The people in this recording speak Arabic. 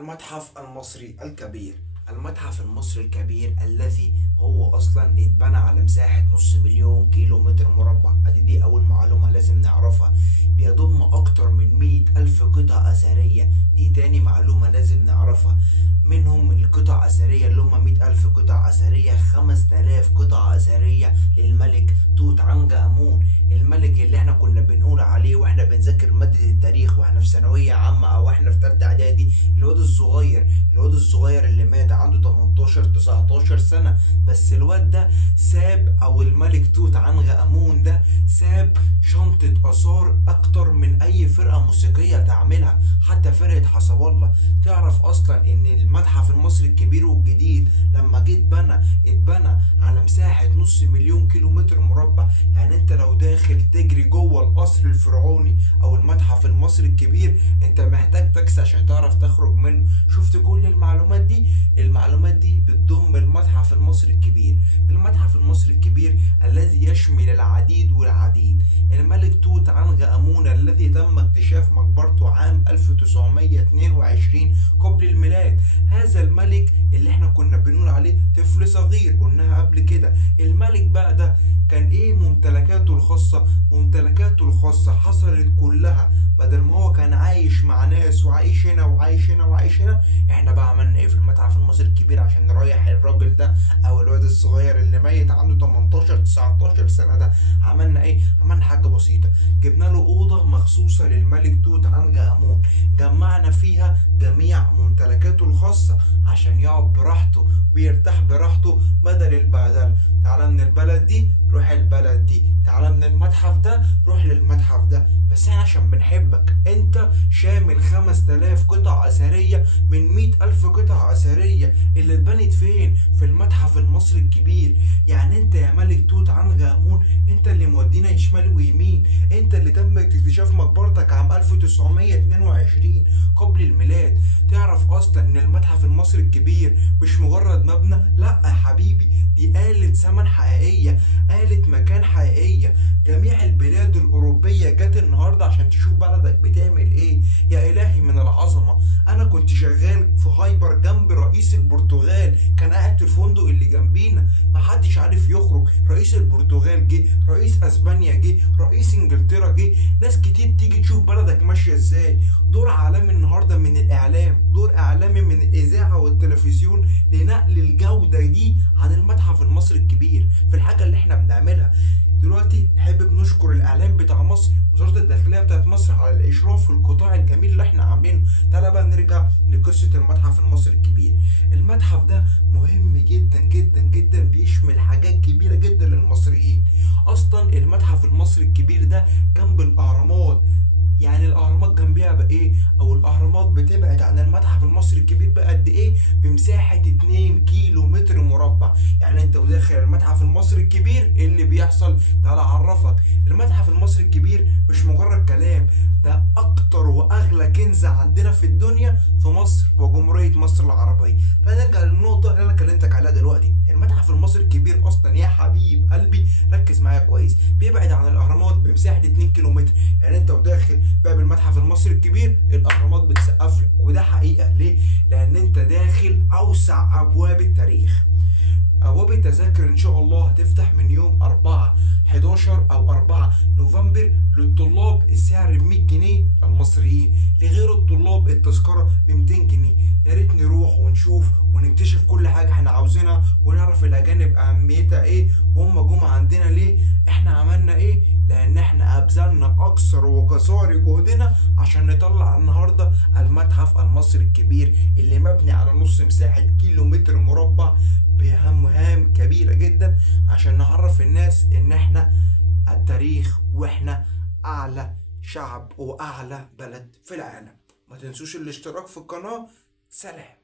المتحف المصري الكبير. المتحف المصري الكبير الذي هو اصلا اتبنى على مساحة نص مليون كيلو متر مربع. دي اول معلومة لازم نعرفها. بيضم اكتر من 100,000 قطعة اثرية. دي تاني معلومة لازم نعرفها. منهم القطع اثرية اللي هم 100,000 قطعة اثرية، 5000 قطعة اثرية للملك توت عنخ امون، الملك اللي احنا كنا بنقول عليه واحنا بنذاكر مادة التاريخ واحنا في ثانوية عامة او احنا في تالتة اعدادي، الواد الصغير اللي مات عنده 18 19 سنة. بس الواد ده ساب، او الملك توت عنخ امون ده ساب شنطة اثار اكتر من اي فرقة موسيقية تعملها، حتى فرقة حسب الله. تعرف اصلا ان المتحف المصري الكبير والجديد لما جه اتبنى على مساحة نص مليون كيلو متر مربع. يعني انت لو داخل تجري جوه القصر الفرعوني او المتحف المصري الكبير انت محتاج تاكسي عشان تعرف تخرج منه. شفت كل المعلومات دي بتضم المتحف المصري الكبير. المتحف المصري الكبير الذي يشمل العديد والعديد. الملك توت عنخ امون الذي تم اكتشاف مقبرته عام 1922 قبل الميلاد. هذا الملك اللي احنا كنا بنقول عليه طفل صغير، قلناها قبل كده. الملك بقى ده كان ايه ممتلكاته الخاصة حصلت كلها. بدل ما هو كان عايش مع ناس وعايش هنا، احنا بقى عملنا ايه في المتحف المصري الكبير عشان نريح الراجل ده او الواد الصغير اللي ميت عنده 18 19 سنة ده؟ عملنا ايه؟ عملنا حاجة بسيطة، جبنا له اوضة مخصوصة للملك توت عنخ امون، جمعنا فيها جميع ممتلكاته الخاصة عشان يقعد براحته ويرتاح براحته بدل البهدلة. تعالى من البلد دي روح البلد دي، تعالى من المتحف ده روح للمتحف ده. بس احنا عشان بنحبك انت شامل 5000 قطعة اثرية من 100,000 قطعة اثرية اللي اتبنت فين؟ في المتحف المصري الكبير. يعني انت يا ملك توت عنخ امون انت اللي مودينا شمال ويمين، انت اللي تم اكتشاف مقبرتك عام 1922 قبل الميلاد. تعرف اصلا ان المتحف المصري الكبير مش مجرد مبنى، لا يا حبيبي، دي آلة زمن حقيقية، آلة مكان حقيقية. جميع البلاد الأوروبية جت النهاردة عشان تشوف بلدك بتعمل ايه. يا إلهي من العظمة، أنا كنت شغال في هايبر جنب رئيس البرتغال، كان قاعد في الفندق اللي جنبينا، محدش عارف يخرج. رئيس البرتغال جه، رئيس أسبانيا جه، رئيس إنجلترا جه، ناس كتير تيجي تشوف بلدك ماشية ازاي. دور عالمي النهاردة من الإعلام، دور إعلامي من الإذاعة والتلفزيون لنقل الجودة دي عن المتحف المصري الكبير في الحاجة اللي احنا بنعملها. دلوقتي نحب بنشكر الاعلام بتاع مصر، وزارة الداخلية بتاعت مصر، على الاشراف في القطاع الجميل اللي احنا عاملينه. تعالى بقى نرجع لقصة المتحف المصري الكبير. المتحف ده مهم جدا جدا جدا، بيشمل حاجات كبيرة جدا للمصريين. اصلا المتحف المصري الكبير ده جنب الاهرامات، يعني الاهرامات جنبيها بايه؟ او الاهرامات بتبعد عن المتحف المصري الكبير بقد ايه؟ بمساحه 2 كيلو متر مربع. يعني انت وداخل المتحف المصري الكبير ايه اللي بيحصل؟ تعالى اعرفك. المتحف المصري الكبير مش مجرد كلام، ده اكتر واغلى كنز عندنا في الدنيا في مصر وجمهوريه مصر العربيه. فنرجع للنقطه اللي انا كلمتك عليها دلوقتي. المتحف المصري الكبير اصلا يا حبيب قلبي ركز معايا كويس، بيبعد عن الاهرامات بمساحه 2 كيلو متر. يعني انت وداخل باب المتحف المصري الكبير الاهرامات بتسقف لك، وده حقيقه. ليه؟ لان انت داخل اوسع ابواب التاريخ. ابواب التذاكر ان شاء الله هتفتح من يوم 11 او 4 نوفمبر للطلاب السعر ب 100 جنيه المصريين، لغير الطلاب التذكره ب 200 جنيه. يا ريت نروح ونشوف ونكتشف كل حاجه احنا عاوزينها، ونعرف الاجانب اهميتها ايه وهم جم عندنا ليه. احنا عملنا ايه؟ لان احنا ابذلنا اكثر وقصارى جهدنا عشان نطلع النهارده المتحف المصري الكبير اللي مبني على نص مساحه كيلو متر مربع بمهام كبيره جدا، عشان نعرف الناس ان احنا التاريخ واحنا اعلى شعب واعلى بلد في العالم. ما تنسوش الاشتراك في القناه. سلام.